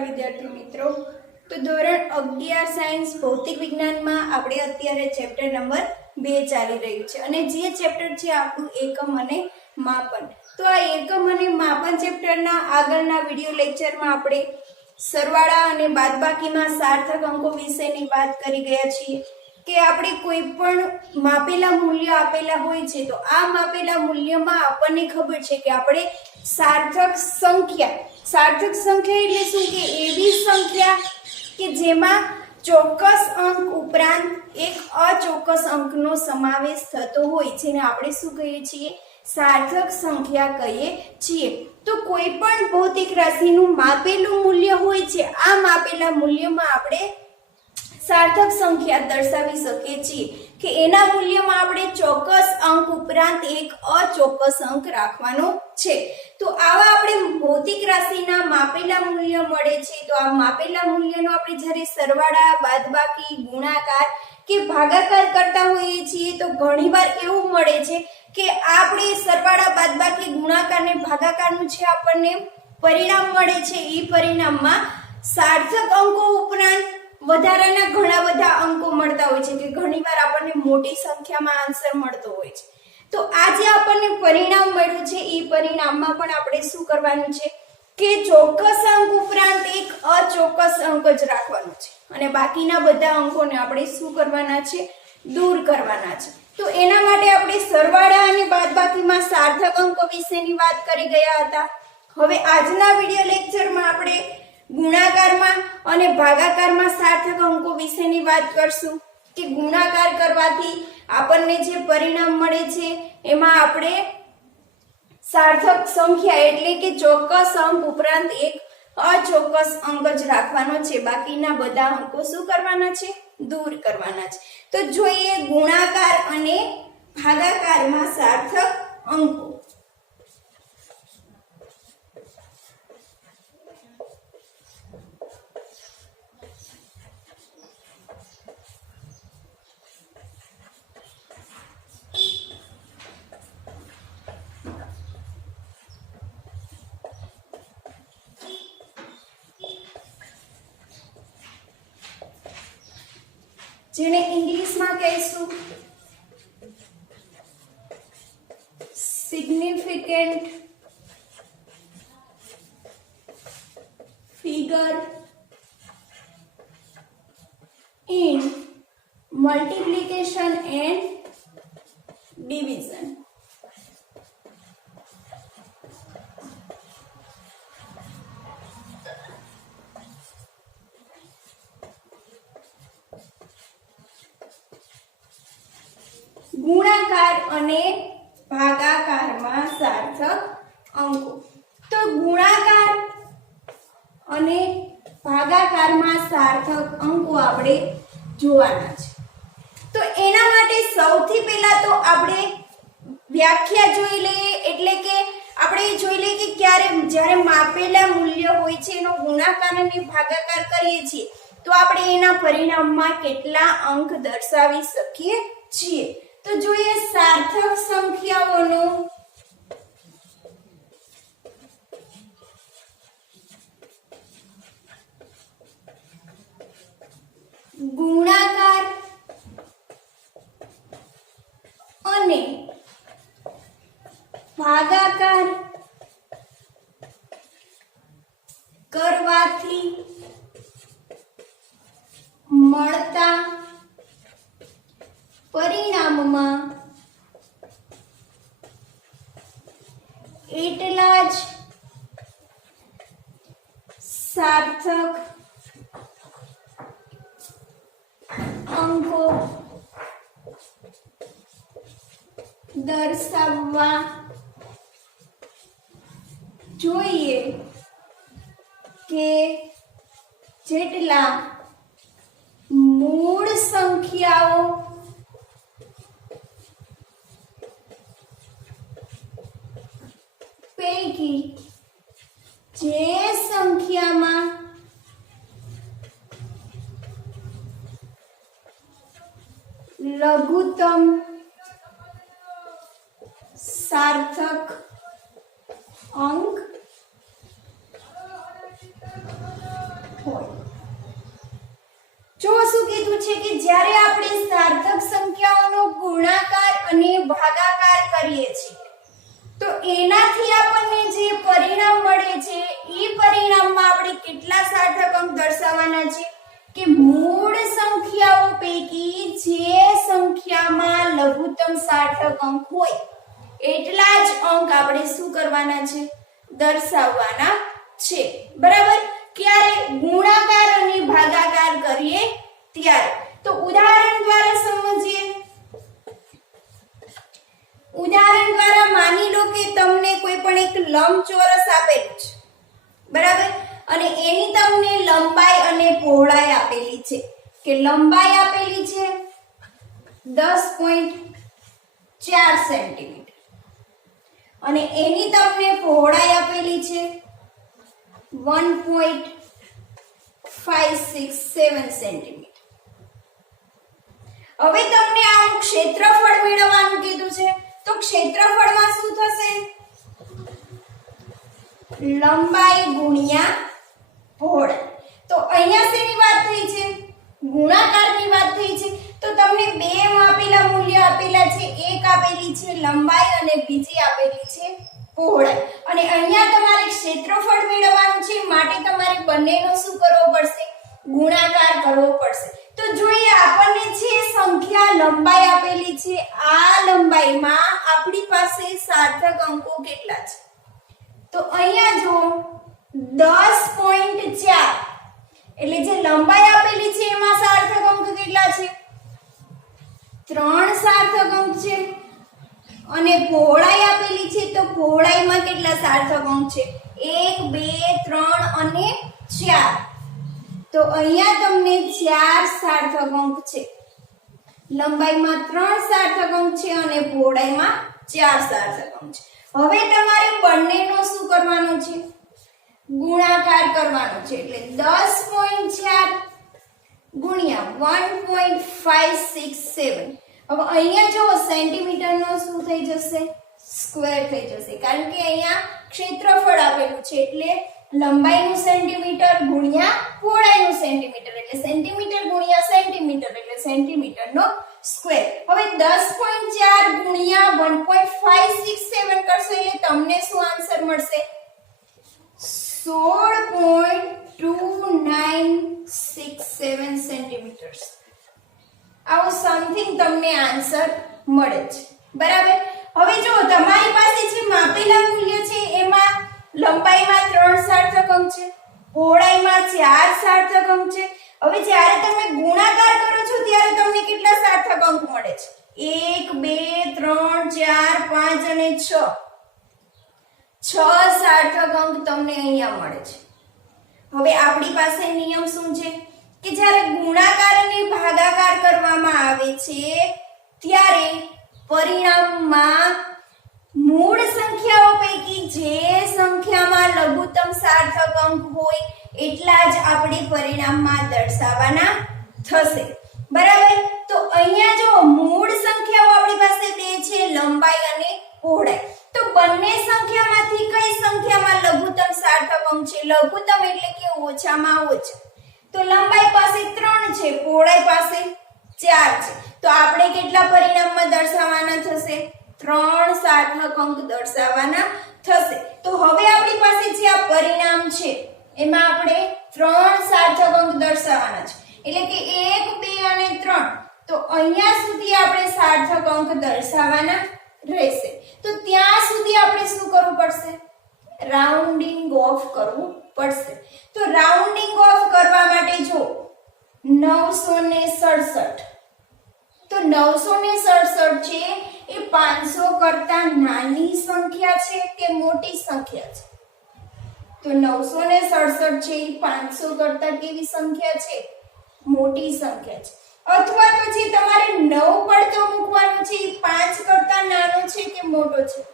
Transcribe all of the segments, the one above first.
विद्यार्थी मित्रों। तो धोरण 11 सायन्स भौतिक विज्ञान में આપણે અત્યારે ચેપ્ટર નંબર 2 ચાલી રહ્યું છે અને જે ચેપ્ટર છે આપણું એકમ અને માપન। તો આ એકમ અને માપન ચેપ્ટરના આગળના વિડિયો લેક્ચરમાં આપણે સરવાળા અને બાદબાકીમાં સાર્થક અંકો વિશેની વાત કરી ગયા છીએ કે આપણે કોઈ પણ માપેલા મૂલ્ય આપેલા હોય છે તો આ માપેલા મૂલ્યમાં આપણને ખબર છે કે આપણે સાર્થક સંખ્યા એટલે શું કે એવી સંખ્યા કે જેમાં ચોક્કસ અંક ઉપરાંત એક અચોક્કસ અંકનો સમાવેશ થતો હોય જેને આપણે શું કહીએ છીએ સાર્થક સંખ્યા કહીએ છીએ। તો કોઈ પણ ભૌતિક રાશિનું માપેલું મૂલ્ય હોય છે આ માપેલા મૂલ્યમાં આપણે સાર્થક સંખ્યા દર્શાવી શકીએ છીએ કે એના મૂલ્યમાં આપણે ચોક્કસ અંક ઉપરાંત એક અચોક્કસ અંક રાખવાનો છે। તો આવા આપણે ભૌતિક રાશિના માપેલા મૂલ્ય મળે છે તો આ માપેલા મૂલ્યનો આપણે જ્યારે સરવાળા બાદબાકી ગુણાકાર કે ભાગાકાર કરતા હોઈએ છીએ તો ઘણીવાર એવું મળે છે કે આપણે સરવાળા બાદબાકી ગુણાકાર ને ભાગાકારનું છે આપણને પરિણામ મળે છે એ પરિણામમાં સાર્થક અંકો ઉપરાંત વધારાના ઘણા બધા અંકો મળતા હોય છે કે ઘણીવાર આપણને મોટી સંખ્યામાં આન્સર મળતો હોય છે। તો આ જે આપણને પરિણામ મળ્યું છે એ પરિણામમાં પણ આપણે શું કરવાનું છે કે ચોક્કસ અંક ઉપરાંત એક અચોક્કસ અંક જ રાખવાનો છે અને બાકીના બધા અંકોને આપણે શું કરવાના છે દૂર કરવાના છે। તો એના માટે આપણે સરવાળા અને બાદબાકીમાં સાર્થક અંકો વિશેની વાત કરી ગયા હતા। હવે આજના વિડિયો લેક્ચરમાં આપણે ગુણાકારમાં અને ભાગાકારમાં સાર્થક અંકો વિશેની વાત કરશું કે ગુણાકાર કરવાથી આપણને જે પરિણામ મળે છે એમાં આપણે સાર્થક સંખ્યા એટલે કે ચોક્કસ અંક ઉપરાંત એક અચોક્કસ અંક જ રાખવાનો છે બાકીના બધા અંકો શું કરવાના છે દૂર કરવાના છે। તો જોઈએ ગુણાકાર અને ભાગાકારમાં સાર્થક અંકો। જેને ઇંગ્લિશમાં કહીશું significant figure in multiplication and division. ગુણાકાર અને ભાગાકારમાં સાર્થક અંકો। તો ગુણાકાર અને ભાગાકારમાં સાર્થક અંકો આપણે જોવાના છે। તો એના માટે સૌથી પહેલા તો આપણે વ્યાખ્યા જોઈ લઈએ એટલે કે આપણે જોઈ લઈએ કે જ્યારે માપેલા મૂલ્ય હોય છે એનો ગુણાકાર અને ભાગાકાર કરીએ છીએ તો આપણે એના પરિણામમાં કેટલા અંક દર્શાવી શકીએ છીએ। તો જોઈએ સાર્થક સંખ્યાઓનો ગુણાકાર અને ભાગાકાર કરવાથી મળતા પરિણામમાં એટલા જ સાર્થક અંકો દર્શાવવા જોઈએ કે જેટલા મૂળ સંખ્યાઓ પૈકી જે સંખ્યામાં લઘુત્તમ સાર્થક અંક જો શું કીધું છે કે જ્યારે આપણે સાર્થક સંખ્યાઓનો ગુણાકાર અને ભાગાકાર કરીએ છીએ તો એનાથી આપણને જે પરિણામ મળે છે એ પરિણામમાં આપણે કેટલા સાર્થક અંક દર્શાવવાના છે કે મૂળ સંખ્યાઓ પૈકી જે સંખ્યામાં લઘુત્તમ સાર્થક અંક હોય એટલા જ અંક આપણે શું કરવાના છે દર્શાવવાના છે બરાબર ક્યારે ગુણાકાર અને ભાગાકાર કરીએ ત્યારે તો ઉદાહરણ દ્વારા સમજીએ ઉદાહરણ દ્વારા માની લો કે તમને કોઈ પણ એક લંબચોરસ આપેલું છે બરાબર અને એની તમને લંબાઈ અને પહોળાઈ આપેલી છે કે લંબાઈ આપેલી છે 10.4 સેન્ટીમીટર અને એની તમને પહોળાઈ આપેલી છે 1.567 સેન્ટીમીટર હવે તમને આનું ક્ષેત્રફળ મેળવવાનું કીધું છે તો ક્ષેત્રફળમાં શું થશે લંબાઈ ગુણ્યા પહોળાઈ તો અહીંયા શેની વાત થઈ છે ગુણાકારની વાત થઈ છે તો તમને બે આપેલા મૂલ્ય આપેલા છે એક આપેલી છે લંબાઈ અને બીજી આપેલી છે પહોળાઈ અને અહીંયા તમારે ક્ષેત્રફળ મેળવવાનું છે માટે તમારે બંનેનો શું કરવો પડશે ગુણાકાર કરવો પડશે તો જોઈએ આપણને જે સંખ્યા લંબાઈ આપેલી છે આ લંબાઈમાં આપણી પાસે સાર્થક અંકો કેટલા છે તો અહીંયા જો 10.4 એટલે જે લંબાઈ આપેલી છે એમાં સાર્થક અંક કેટલા છે 3 સાર્થક અંક છે અને પહોળાઈ આપેલી છે તો પહોળાઈમાં કેટલા સાર્થક અંક છે 1 2 3 અને 4 તો અહીંયા તમને 4 સાર્થક અંક છે લંબાઈમાં 3 સાર્થક અંક છે અને પહોળાઈમાં 4 સાર્થક અંક છે હવે તમારે બંનેનો શું કરવાનો છે ગુણાકાર કરવાનો છે એટલે 10.4 ગુણ્યા 1.567 હવે અહીંયા જો સેન્ટીમીટરનો શું થઈ જશે સ્ક્વેર થઈ જશે કારણ કે અહીંયા ક્ષેત્રફળ આપેલું છે એટલે લંબાઈનું સેન્ટીમીટર ગુણ્યા પહોળાઈનું સેન્ટીમીટર એટલે સેન્ટીમીટર ગુણ્યા સેન્ટીમીટર એટલે સેન્ટીમીટરનો સ્ક્વેર હવે 10.4 ગુણ્યા 1.567 કરશો એટલે તમને શું આન્સર મળશે 16.2967 સેન્ટીમીટર આવો સમથિંગ તમને આન્સર મળે છે બરાબર હવે જો તમારી પાસે જે માપેલા મૂલ્ય છે એમાં લંબાઈમાં 3 સાર્થક અંક છે પહોળાઈમાં 4 સાર્થક અંક છે હવે જ્યારે તમે ગુણાકાર કરો છો ત્યારે તમને કેટલા સાર્થક અંક મળે છે 1 2 3 4 5 અને 6 સાર્થક અંક તમને અહીંયા મળે છે હવે આપણી પાસે નિયમ શું છે કે જ્યારે ગુણાકાર અને ભાગાકાર કરવામાં આવે છે ત્યારે પરિણામમાં મૂળ સંખ્યાઓ પૈકી જે સંખ્યામાં લઘુત્તમ સાર્થક અંક હોય એટલા જ આપણે પરિણામમાં દર્શાવવાના થશે બરાબર તો અહીંયા જો મૂળ સંખ્યાઓ આપણી પાસે બે છે લંબાઈ અને પહોળાઈ તો બંને સંખ્યામાંથી કઈ સંખ્યામાં લઘુત્તમ સાર્થક અંક છે લઘુત્તમ એટલે કે ઓછામાં ઓછા તો લંબાઈ પાસે 3 છે પહોળાઈ પાસે 4 છે તો આપણે કેટલા પરિણામમાં દર્શાવવાના થશે 3 સાર્થક અંક દર્શાવવાના થશે તો હવે આપણી પાસે જે આ પરિણામ છે એમાં આપણે 3 સાર્થક અંક દર્શાવવાના છે એટલે કે 1 2 અને 3 તો અહીંયા સુધી આપણે સાર્થક અંક દર્શાવવાના રહેશે તો ત્યાં સુધી આપણે શું કરવું પડશે રાઉન્ડિંગ ઓફ કરવું પડશે તો રાઉન્ડિંગ ઓફ કરવા માટે જો 967 તો 967 છે એ 500 કરતા નાની સંખ્યા છે કે મોટી સંખ્યા છે તો 967 છે એ 500 કરતા કેવી સંખ્યા છે મોટી સંખ્યા છે અથવા તો જે તમારે 9 પડતો મૂકવાનો છે એ 5 કરતા નાનો છે કે મોટો છે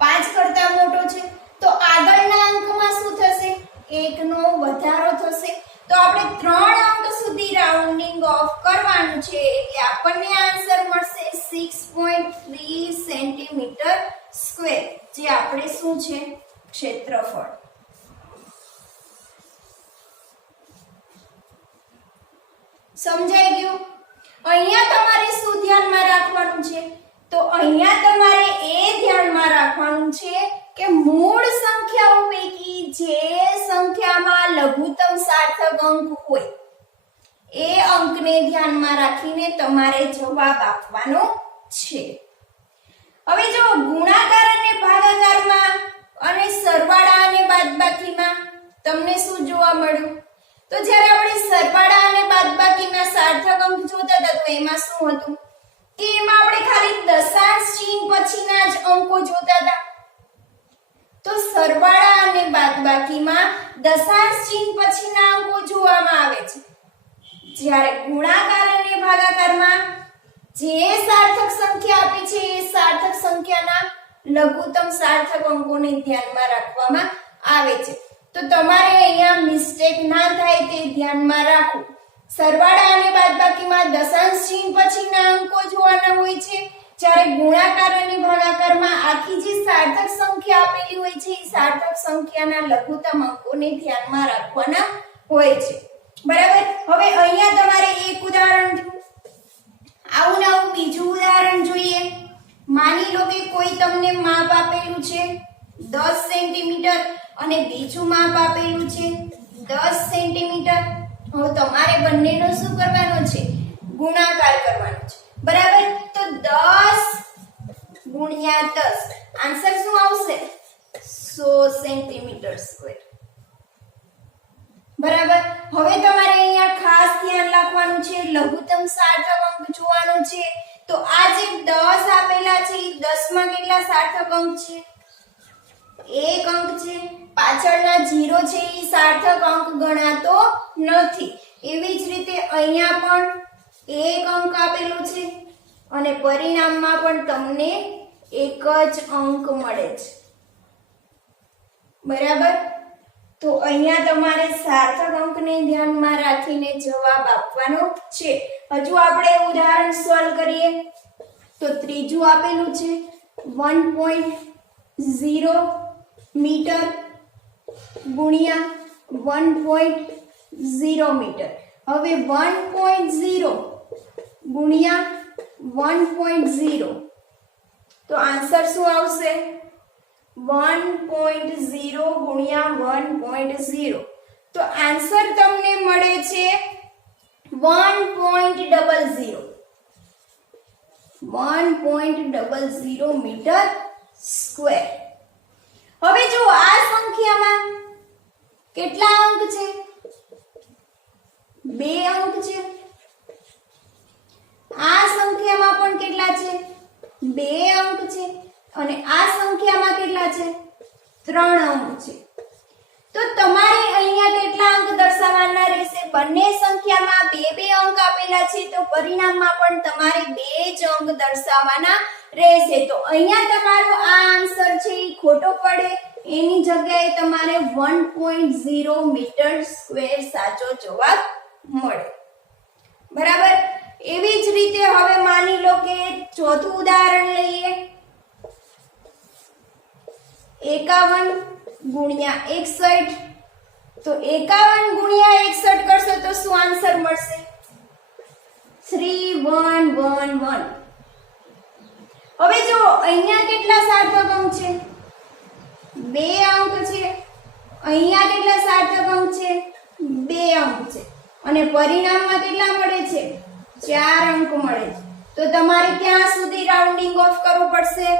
5 કરતા મોટો છે તો આગળના અંકમાં શું થશે 1 નો વધારો થશે તો આપણે 3 અંક સુધી રાઉન્ડિંગ ઓફ કરવાનું છે એટલે આપણને આન્સર મળશે 6.3 સેન્ટીમીટર સ્ક્વેર જે આપણે શું છે ક્ષેત્રફળ સમજાઈ ગયું? અહીંયા તમારે શું ધ્યાનમાં રાખવાનું છે? તો અહીંયા તમારે એ ધ્યાનમાં રાખવાનું છે કે મૂળ સંખ્યાઓ પૈકી જે સંખ્યામાં લઘુત્તમ સાર્થક અંક હોય એ અંકને ધ્યાનમાં રાખીને તમારે જવાબ આપવાનો છે. હવે જો ગુણાકાર અને ભાગાકારમાં અને સરવાળા અને બાદબાકીમાં તમને શું જોવા મળ્યું? તો જ્યારે આપણે સરવાળા અને બાદબાકીમાં સાર્થક અંક જોતા હતા તો એમાં શું હતું કે એમાં આપણે ખાલી દશાંશ ચિહ્ન પછીના જ અંકો જોતા હતા. તો સરવાળા અને બાદબાકીમાં દશાંશ ચિહ્ન પછીના અંકો જોવામાં આવે છે. જ્યારે ગુણાકાર અને ભાગાકારમાં જે સાર્થક સંખ્યા આપી છે એ સાર્થક સંખ્યાના લઘુત્તમ સાર્થક અંકોને ધ્યાનમાં રાખવામાં આવે છે. તો તમારે અહીંયા મિસ્ટેક ના થાય તે ધ્યાનમાં રાખો. સરવાળા અને બાદબાકીમાં દશાંશ ચિહ્ન પછીના અંકો જોવાના હોય છે, જ્યારે ગુણાકાર અને ભાગાકારમાં આખી જે સાર્થક સંખ્યા આપેલી હોય છે એ સાર્થક સંખ્યાના લઘુત્તમ અંકોને ધ્યાનમાં રાખવાના હોય છે. બરાબર? હવે અહીંયા તમારે એક ઉદાહરણ થયું. આવું નવું બીજું ઉદાહરણ જોઈએ. માની લો કે કોઈ તમને માપ આપેલું છે 10 સેન્ટીમીટર અને બીજું માપ આપેલું છે 10 સેન્ટીમીટર. હવે તમારે બંનેનો શું કરવાનો છે? ગુણાકાર કરવાનો છે. બરાબર? તો 10 ગુણ્યા 10 આન્સર શું આવશે? 100 સેન્ટીમીટર સ્ક્વેર. બરાબર? હવે તમારે અહીંયા ખાસ ધ્યાન રાખવાનું છે, લઘુત્તમ સાર્થક અંક જોવાનો છે. તો આ જે 10 આપેલા છે એ 10 માં કેટલા સાર્થક અંક છે? એક અંક છે. પાછળના 0 છે એ સાર્થક અંક ગણાતો નથી. એવી જ રીતે અહીંયા પણ એક અંક આપેલો છે અને પરિણામમાં પણ તમને એક જ અંક મળે છે. બરાબર? તો અહીંયા તમારે સાર્થક અંકને ધ્યાનમાં રાખીને જવાબ આપવાનો છે. હજુ આપણે ઉદાહરણ સોલ્વ કરીએ. તો ત્રીજું આપેલું છે 1.0 મીટર ગુણ્યા 1.0 મીટર. હવે 1.0 ગુણ્યા 1.0 તો આન્સર શું આવશે? 1.0 ગુણ્યા 1.0 તો આન્સર તમને મળે છે 1.00 મીટર સ્ક્વેર. હવે જો આ સંખ્યામાં કેટલા અંક છે? 2 અંક છે. આ સંખ્યામાં પણ કેટલા છે? 2 અંક છે. અને આ સંખ્યામાં કેટલા છે? 3 અંક છે. તો તમારે અહીંયા કેટલા અંક દર્શાવવાના રહેશે? બંને સંખ્યામાં 2 અંક આપેલા છે તો પરિણામમાં પણ તમારે 2 જ અંક દર્શાવવાના રહેશે. તો અહીંયા તમારો આ આન્સર છે એ ખોટો પડે. એની જગ્યાએ તમારે 1.0 મીટર સ્ક્વેર સાચો જવાબ મળે. બરાબર? એવી જ રીતે હવે માની લો કે ચોથું ઉદાહરણ લઈએ. 51 ગુણ્યા 61. તો 51 ગુણ્યા 61 કરશો તો શું આન્સર મળશે? 3111. હવે જો અહીંયા કેટલા સાર્થક અંક છે? 2 અંક છે. અહીંયા કેટલા સાર્થક અંક છે? 2 અંક છે. અને પરિણામમાં કેટલા મળે છે? 4 અંક મળે છે. તો તમારે ક્યાં સુધી રાઉન્ડિંગ ઓફ કરવું પડશે?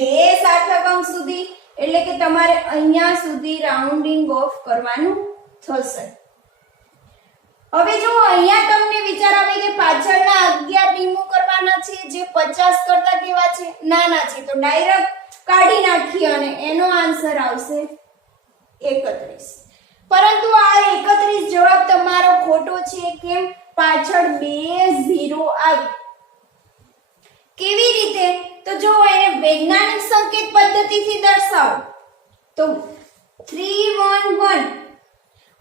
2 સાર્થક અંક સુધી. એટલે કે તમારે અહીંયા સુધી રાઉન્ડિંગ ઓફ કરવાનું થશે. હવે જો અહીંયા તમને વિચાર આવે કે પાછળના 11 રિમૂવ કરવાના છે જે 50 કરતા કેવા છે? નાના છે. તો ડાયરેક્ટ કાઢી નાખીએ અને એનો આન્સર આવશે 31. પરંતુ આ 31 જવાબ તમારો ખોટો છે. કેમ? પાછળ 2 0 આવી. કેવી રીતે? તો જો એને વૈજ્ઞાનિક સંકેત પદ્ધતિથી દર્શાવો તો 311.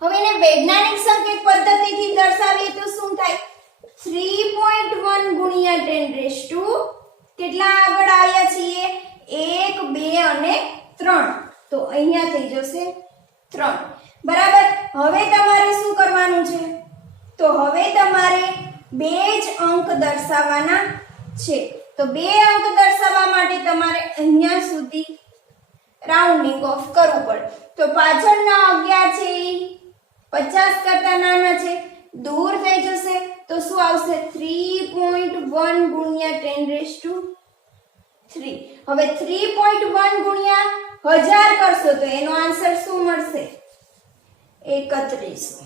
હવે એને વૈજ્ઞાનિક સંકેત પદ્ધતિથી દર્શાવીએ તો શું થાય? 3.1 ગુણ્યા 10 કેટલા આગળ આવ્યા છીએ? 1 2 અને 3. તો અહીંયા થઈ જશે 3. બરાબર? હવે તમારે શું કરવાનું છે? તો તો હવે તમારે 2 જ અંક દર્શાવવાના છે. તો 2 અંક દર્શાવવા માટે તમારે અહીંયા સુધી રાઉન્ડિંગ ઓફ કરવું પડે. તો પાછળના 11 છે એ 50 કરતા નાના છે, દૂર થઈ જશે તો શું આવશે 3.1 ગુણ્યા 10⁻3. હવે 3.1 ગુણ્યા 1000 કરશો તો એનો આન્સર શું મળશે 31.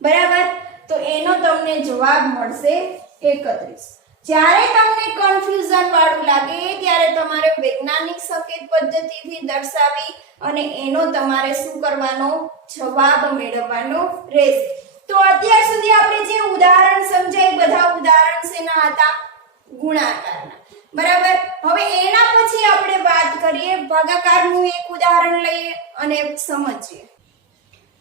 બરાબર. તો એનો તમને જવાબ મળશે 31. જ્યારે તમને કન્ફ્યુઝન વાળું લાગે ત્યારે તમારે વૈજ્ઞાનિક સંકેત પદ્ધતિથી દર્શાવી અને એનો તમારે શું કરવાનો જવાબ મેળવવાનો રહેશે. તો અત્યાર સુધી આપણે જે ઉદાહરણ સમજાય બધા ઉદાહરણ શેના હતા ગુણાકારના. બરાબર. હવે એના પછી આપણે વાત કરીએ ભાગાકારનું એક ઉદાહરણ લઈએ અને સમજીએ.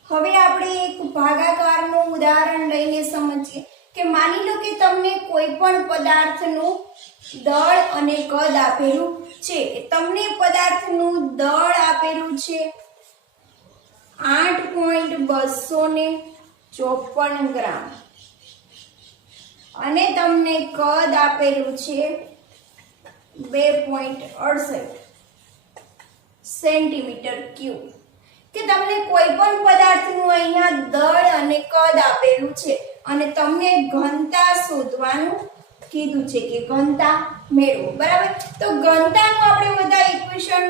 હવે આપણે એક ભાગાકારનું ઉદાહરણ લઈને સમજીએ કે માની લો કે તમને કોઈ પણ પદાર્થનું દળ અને કદ આપેલું છે. તમને પદાર્થનું દળ આપેલું છે 8.254 ગ્રામ અને તમને કદ આપેલું છે 2.68 સેન્ટીમીટર ક્યુબ. કે તમને કોઈ પણ પદાર્થનું અહીંયા દળ અને કદ આપેલું છે અને તમને ઘનતા શોધવાનું કીધું છે કે ઘનતા મેળવો. બરાબર. તો ઘનતાનું આપણે બધા ઇક્વેશન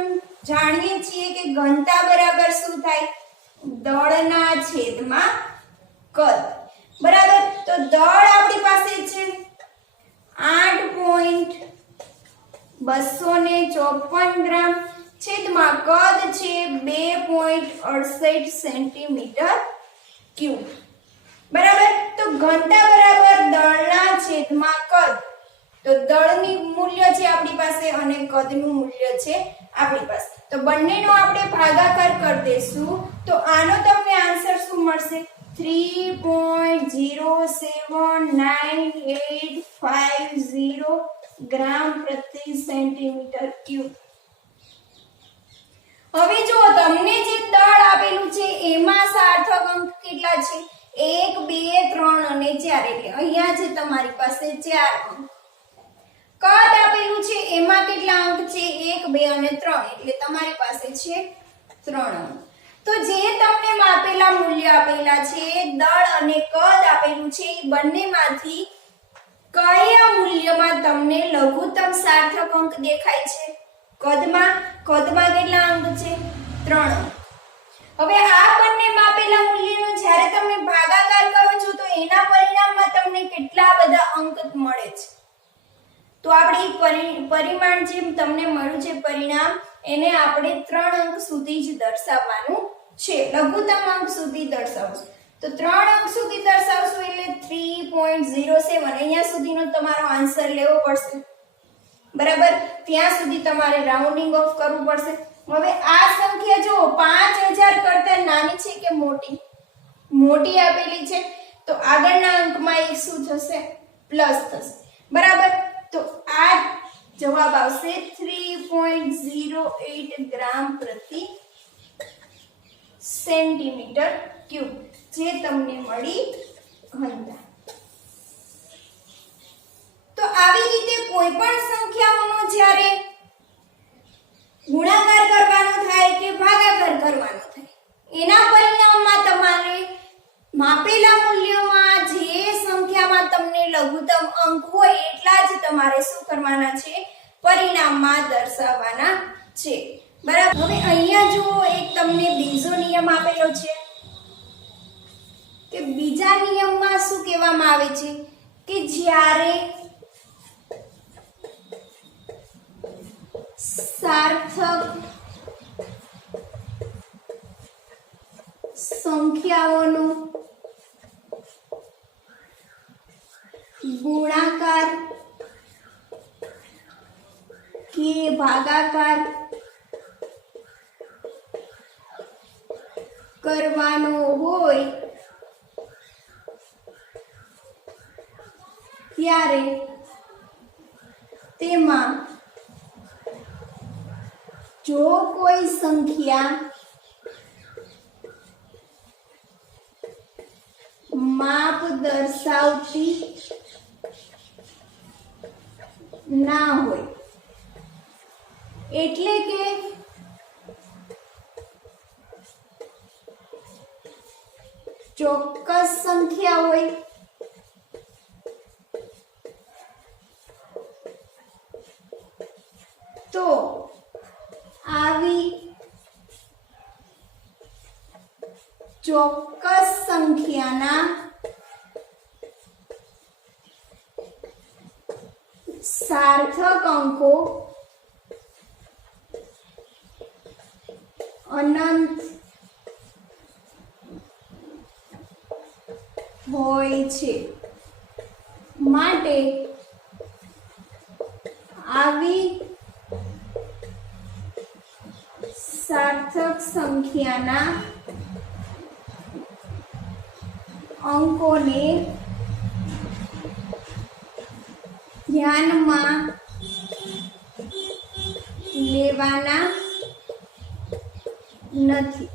જાણીએ છીએ કે ઘનતા બરાબર શું થાય દળના છેદમાં કદ. બરાબર. તો દળ આપણી પાસે છે 8.254 ગ્રામ છેદમાં કદ છે 2.68 સેન્ટીમીટર ક્યુબ. બરાબર. તો ઘનતા બરાબર દળના છેદમાં કદ. તો દળની મૂલ્ય છે આપણી પાસે અને કદનું મૂલ્ય છે આપણી પાસે. તો બંનેનો આપણે ભાગાકાર કરી દેશું તો આનો તમને આન્સર શું મળશે 3.07985 ગ્રામ પ્રતિ સેન્ટીમીટર ક્યુબ. હવે જો તમને જે દળ આપેલું છે એમાં સાર્થક અંક કેટલા છે 1 2 3 અને 4 એટલે અહીંયા છે તમારી પાસે 4 અંક. કદ આપેલું છે એમાં કેટલા અંક છે 1 2 અને 3 એટલે તમારી પાસે છે 3 અંક. તો જે તમને માપેલા મૂલ્ય આપેલા છે દળ અને કદ આપેલું છે એ બંનેમાંથી કયા મૂલ્યમાં તમને લઘુત્તમ સાર્થક અંક દેખાય છે કદમાં કેટલા અંક છે 3 અંક. હવે આ બંને માપેલા મૂલ્યનો જ્યારે તમે ભાગાકાર કરો છો તો એના પરિણામમાં તમને કેટલા બધા અંક મળે છે. તો આપણે પરિમાણ જે તમને મળ્યું છે પરિણામ એને આપણે 3 અંક સુધી જ દર્શાવવાનું છે. લઘુત્તમ અંક સુધી દર્શાવશું તો 3 અંક સુધી દર્શાવશું એટલે 3.07 અહીંયા સુધીનો તમારો આન્સર લેવો પડશે. બરાબર. ત્યાં સુધી તમારે રાઉન્ડિંગ ઓફ કરવું પડશે. હવે આ સંખ્યા જો 5000 કરતા નાની છે કે મોટી આપેલી છે તો આગળના અંકમાં એ શું થશે પ્લસ થશે. બરાબર. તો આ જવાબ આવશે 3.08 ગ્રામ પ્રતિ સેન્ટીમીટર ક્યુબ જે તમને મળી ઘનતા. તો આવી રીતે કોઈ પણ સંખ્યાઓનો જ્યારે ગુણાકાર કરવાનો થાય કે ભાગાકાર કરવાનો થાય એના પરિણામમાં તમારે માપેલા મૂલ્યોમાં જે સંખ્યામાં તમને લઘુત્તમ અંક હોય એટલા જ તમારે શું કરવાના છે પરિણામમાં દર્શાવવાના છે. બરાબર. હવે અહીંયા જો એક તમને બીજો નિયમ આપેલો છે કે બીજા નિયમમાં શું કહેવામાં આવે છે કે જ્યારે સાર્થક સંખ્યાઓનો ગુણાકાર કે ભાગાકાર કરવાનો હોય ત્યારે તેમાં જો કોઈ સંખ્યા દર્શાવતી ના હોય, એટલે કે ચોક્કસ સંખ્યા હોય તો આવી ચોક્કસ સંખ્યાના સાર્થક અંકો અનંત હોય છે, માટે આવી સાર્થક સંખ્યાના અંકોને ધ્યાનમાં લેવાના નથી,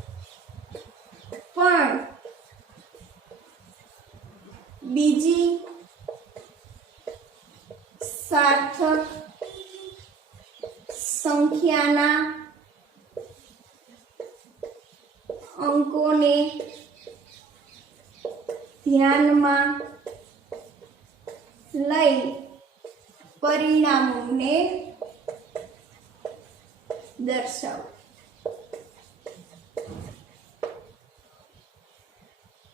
પણ બીજી સાર્થક સંખ્યાના અંકોને ધ્યાનમાં લઈ પરિણામોને દર્શાવો.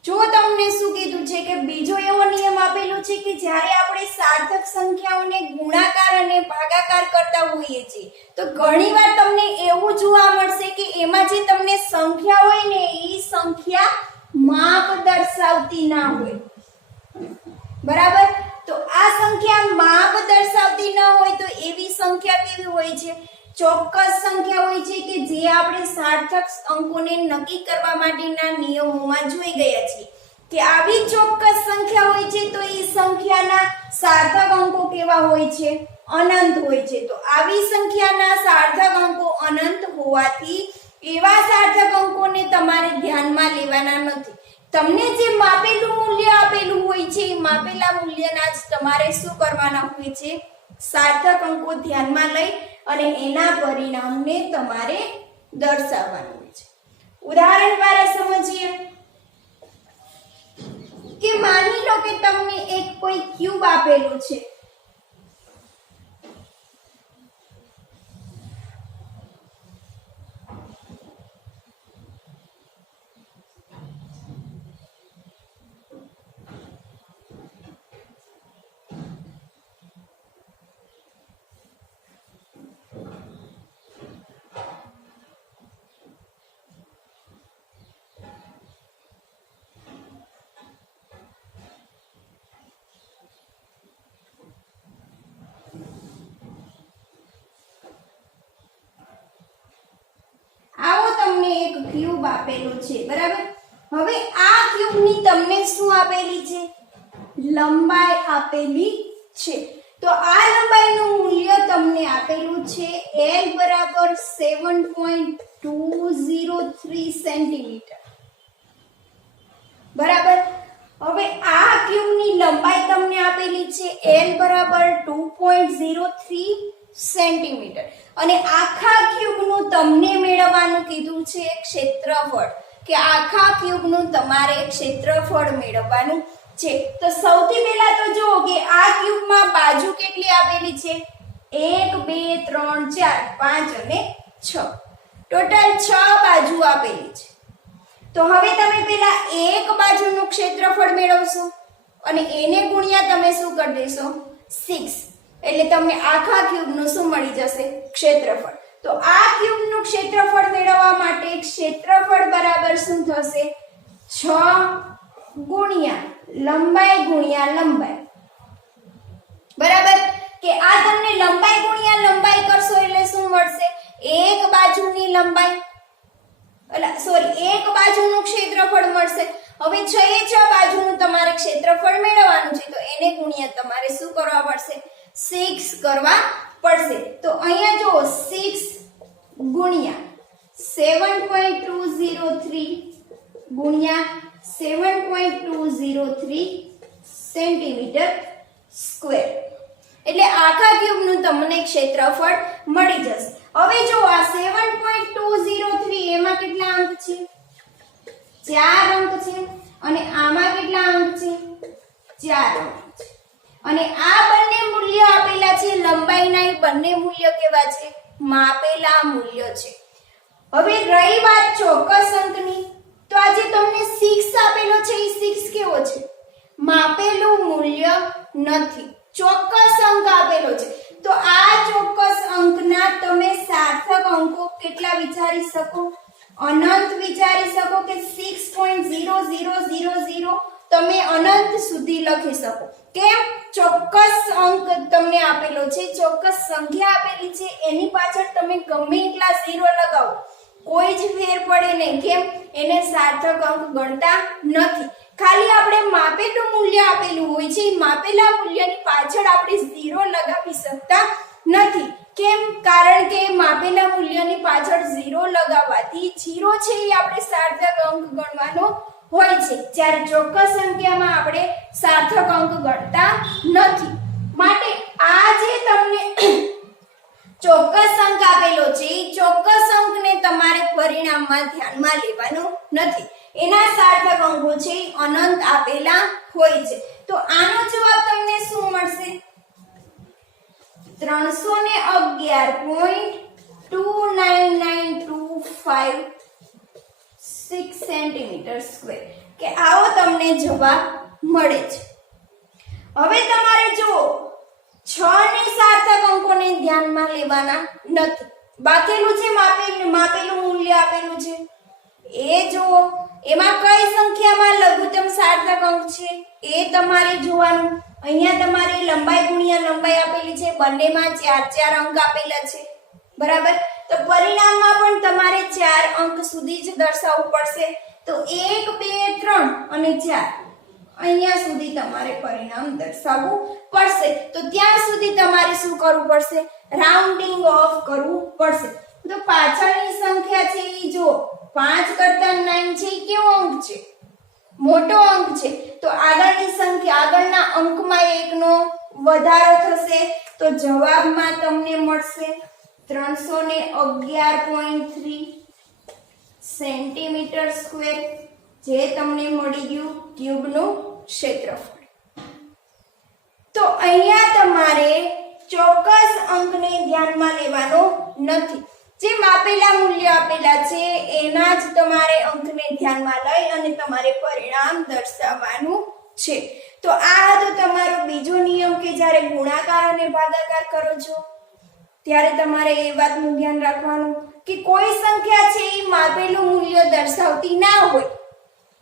જો તમને શું કીધું છે કે બીજો એવો નિયમ આપેલો છે કે જ્યારે આપણે સાર્થક સંખ્યાઓને ગુણાકાર અને ભાગાકાર કરતા હોઈએ છીએ તો ઘણીવાર તમને એવું જોવા મળશે કે એમાં જે તમને સંખ્યા હોય ને એ સંખ્યા માપ દર્શાવતી ના હોય. બરાબર, તો આ સંખ્યા માપ દર્શાવતી ન હોય તો એવી સંખ્યા કેવી હોય છે? ચોક્કસ સંખ્યા હોય છે કે જે આપણે સાર્થક અંકોને નક્કી કરવા માટેના નિયમોમાં જોઈ ગયા છીએ કે આવી ચોક્કસ સંખ્યા હોય છે તો એ સંખ્યાના સાર્થક અંકો કેવા હોય છે? અનંત હોય છે. તો આવી સંખ્યાના સાર્થક અંકો અનંત હોવાથી એવા સાર્થક અંકોને તમારે ધ્યાનમાં લેવાના નથી. તમને જે માપેલું મૂલ્ય આપેલું હોય છે એ માપેલા મૂલ્યના જ તમારે શું કરવાના હોય છે? સાર્થક અંકો ધ્યાનમાં લઈ અને એના પરિણામને તમારે દર્શાવવાનું હોય છે. ઉદાહરણ દ્વારા સમજીએ કે માની લો કે તમને એક કોઈ ક્યુબ આપેલું છે. એક ક્યુબ આપેલું છે. બરાબર, હવે આ ક્યુબની તમને શું આપેલી છે? લંબાઈ આપેલી છે. તો આ લંબાઈનું મૂલ્ય તમને આપેલું છે L બરાબર 7.203 સેન્ટીમીટર. બરાબર, હવે આ ક્યુબની લંબાઈ તમને આપેલી છે L બરાબર 2.03 સેન્ટીમીટર અને આખા ક્યુબનું તમને મેળવવાનું કીધું છે ક્ષેત્રફળ, કે આખા ક્યુબનું તમારે ક્ષેત્રફળ મેળવવાનું છે. તો સૌથી પહેલા તો જુઓ કે આ ક્યુબમાં બાજુ કેટલી આપેલી છે? 1 2 3 4 5 અને 6, ટોટલ 6 બાજુ આપેલી છે. તો હવે તમે પહેલા એક બાજુનું ક્ષેત્રફળ મેળવશો અને એને ગુણ્યા તમે શું કરી દેશો? 6, એટલે તમને આખા ક્યુબનું શું મળી જશે? ક્ષેત્રફળ. તો આ ક્યુબનું ક્ષેત્રફળ મેળવવા માટે ક્ષેત્રફળ બરાબર શું થશે? 6 ગુણ્યા લંબાઈ. બરાબર, કે આ તમને લંબાઈ ગુણ્યા લંબાઈ કરશો એટલે શું મળશે? એક બાજુની લંબાઈ એક બાજુનું ક્ષેત્રફળ મળશે. હવે 6 બાજુનું તમારે ક્ષેત્રફળ મેળવવાનું છે તો એને ગુણ્યા તમારે શું કરવા પડશે? 6 કરવા પડશે. તો અહીંયા જો 6 ગુણ્યા 7.203 ગુણ્યા 7.203 સેન્ટીમીટર સ્ક્વેર. એટલે આખા ક્યુબનું તમને ક્ષેત્રફળ મળી જશે. હવે જો આ 7.203 એમાં કેટલા અંક છે? 4 અંક છે. અને આમાં કેટલા અંક છે? 4 અંક છે. અને આ બંને મૂલ્ય આપેલા છે લંબાઈના. એ બંને મૂલ્ય કેવા છે? માપેલા મૂલ્ય છે. હવે રહી વાત ચોક્કસ અંકની, તો આ જે તમને 6 આપેલો છે એ 6 કેવો છે? માપેલું મૂલ્ય નથી, ચોક્કસ અંક આપેલો છે. તો આ ચોક્કસ અંકના તમે સાર્થક અંકો કેટલા વિચારી શકો? અનંત વિચારી શકો કે 6.0000 તમે અનંત સુધી લખી શકો. કેમ? ચોક્કસ અંક તમને આપેલો છે, ચોક્કસ સંખ્યા આપેલી છે, એની પાછળ તમે ગમે એટલા 0 લગાવો કોઈ જ ફેર પડે નહીં. કેમ? એને સાર્થક અંક ગણતા નથી. ખાલી આપણે માપેલું મૂલ્ય આપેલું હોય છે, માપેલા મૂલ્યની પાછળ આપણે 0 લગાવી શકતા નથી. કેમ? કારણ કે માપેલા મૂલ્યની પાછળ 0 લગાવવાથી 0 છે એ આપણે સાર્થક અંક ગણવાનો હોય છે, જ્યારે ચોક્કસ સંખ્યામાં આપણે સાર્થક અંક ગણતા નથી. માટે આ જે તમને ચોક્કસ અંક આપેલો છે એ ચોક્કસ અંકને તમારે પરિણામમાં ધ્યાનમાં લેવાનો નથી. એના સાર્થક અંકો છે અનંત આપેલા હોય છે. તો આનો જવાબ તમને શું મળશે? 311.29925 સેન્ટીમીટર સ્ક્વેર કે આવો તમને જવાબ મળે છે. હવે તમારે જુઓ 6 ને સાર્થક અંકોને ધ્યાનમાં લેવાના નથી. બાકીનું છે માપેલું મૂલ્ય આપેલું છે એ જુઓ. એમાં કઈ સંખ્યામાં લઘુત્તમ સાર્થક અંક છે એ તમારે જોવાનું. અહીંયા તમારે લંબાઈ ગુણ્યા લંબાઈ આપેલી છે, બંનેમાં 4 અંક આપેલા છે. બરાબર? તો પરિણામમાં પણ તમારે 4 અંક સુધી જ દર્શાવવું પડશે. તો 1 2 3 અને 4 અહીંયા સુધી તમારે પરિણામ દર્શાવવું પડશે. તો ત્યાં સુધી તમારે શું કરવું પડશે? રાઉન્ડિંગ ઓફ કરવું પડશે. તો પાછળની સંખ્યા છે એ જો 5 કરતા 9 છે એ કેવો અંક છે? મોટો અંક છે. તો આગળની સંખ્યા આગળના અંકમાં 1 નો વધારો થશે. તો જવાબમાં તમને મળશે 311.3 સેન્ટીમીટર સ્ક્વેર, જે તમને મળી ગયું ક્યુબનું ક્ષેત્રફળ. તો અહીંયા તમારે ચોક્કસ અંકને ધ્યાનમાં લેવાનો નથી. જે માપેલા મૂલ્ય આપેલા છે એના જ તમારે અંકને ધ્યાનમાં લઈ અને તમારે પરિણામ દર્શાવવાનું છે. તો આ હતો તમારો બીજો નિયમ કે જ્યારે ગુણાકાર અને ભાગાકાર કરો છો ત્યારે તમારે એ વાતનું ધ્યાન રાખવાનું કે કોઈ સંખ્યા છે એ માપેલું મૂલ્ય દર્શાવતી ના હોય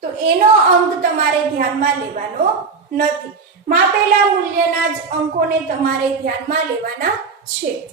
તો એનો અંક તમારે ધ્યાનમાં લેવાનો નથી. માપેલા મૂલ્યના જ અંકોને તમારે ધ્યાનમાં લેવાના છે.